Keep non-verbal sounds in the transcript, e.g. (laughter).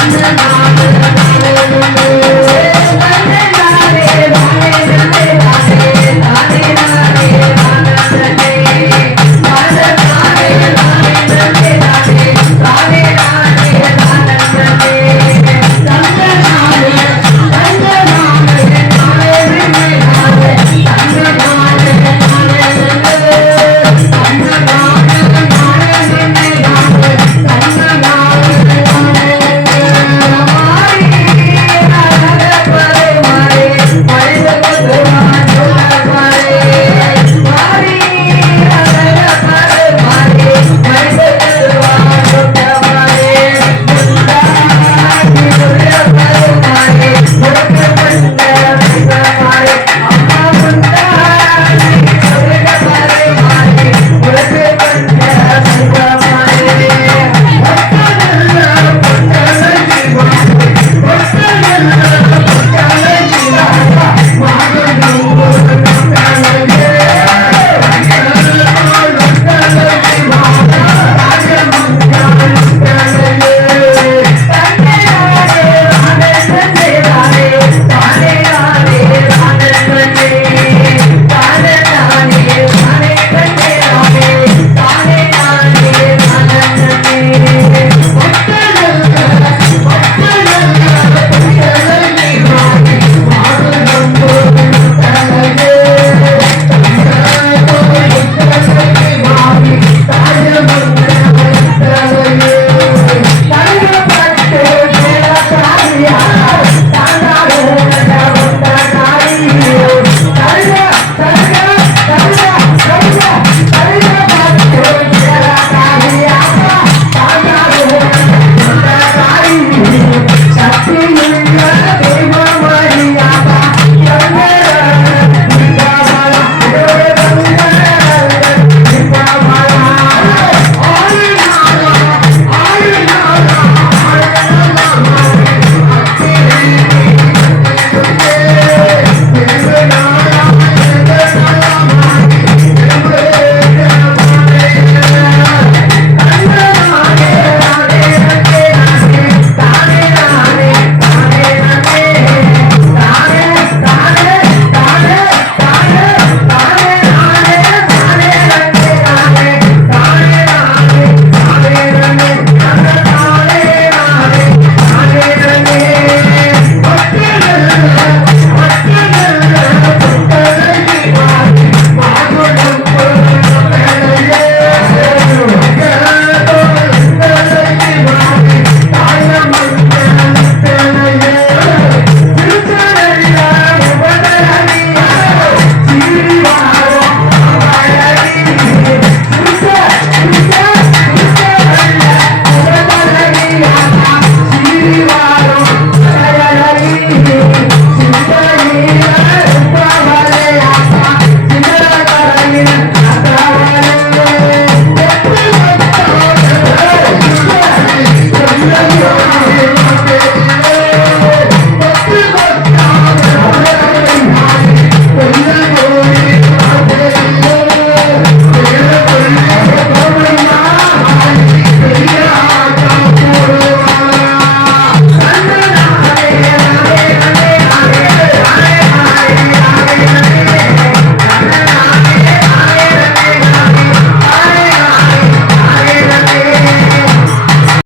I'm (laughs)